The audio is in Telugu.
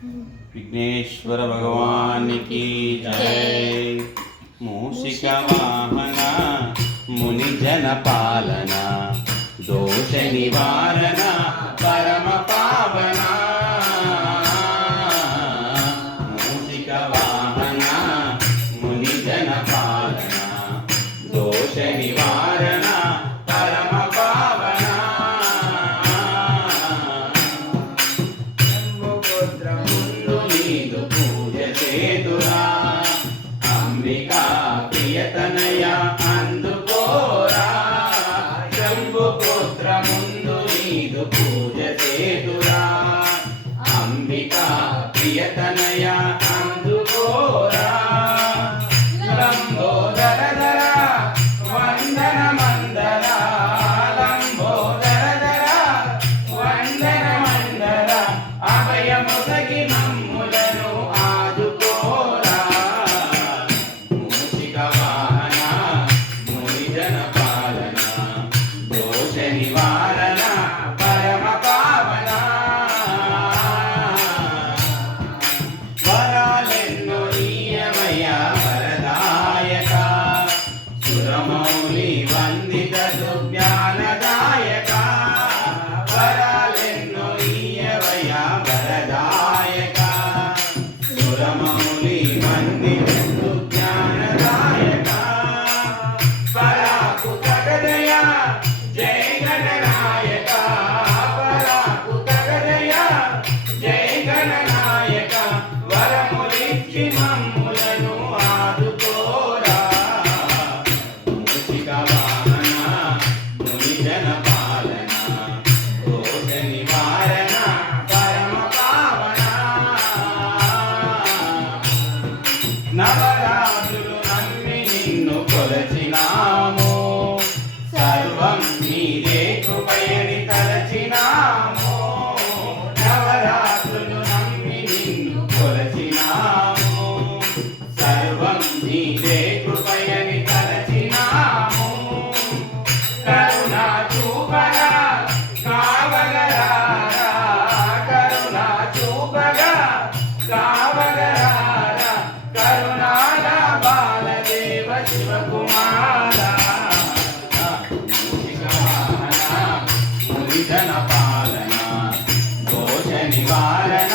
विघ्नेश्वर भगवान की जय। मूषिक वाहन मुनिजन पालन दोष निवारण परम पावना। मूषिक वाहन मुनिजन पालन दोष निवारण परम पावना। नीदु पूज सेदुरा अंबिका प्रियतनया अंदुकोरा। शंभुपुत्र मुंदु नीदु पूज सेदुरा अंबिका प्रियतनया अंदुकोरा। लंबोदर दर वंदन मंदर लंबोदर दर वंदन मंदर अभय मुसगी मम्मुలను ఆదుకోరా। మూషిక వాహన మునిజన పాలన దోష నివారణ పరమ పావన। వరాలెన్నో నీయమయ వరదాయక సురమౌళి వందిత సుజ్ఞానదాయక। వరాలెన్నో నీయమయ వరదాయక సురమౌళి వందిత సుజ్ఞానదాయక। పరాకు తగదయ జయ గణనాయక పరాకు తగదయ జయ గణనాయక। వరములిచ్చి మమ్ములను ఆదుకోరా। మూషిక వాహన మునిజన పాలన దోష నివారణ పరమ పావన। నవరాత్రులు నమ్మి నిన్ను కొలచినాము సర్వం నీదే కృపయని తలచినాము। నవరాత్రులు నమ్మి నిన్ను కొలచినాము సర్వం నీదే కృపయని తలచినాము। కరుణా చూపగా కావగరారా కరుణా చూపగా కావగరారా। కరుణాల బాలదేవ శివకుమార। మూషిక వాహన మునిజన పాలన దోష నివారణ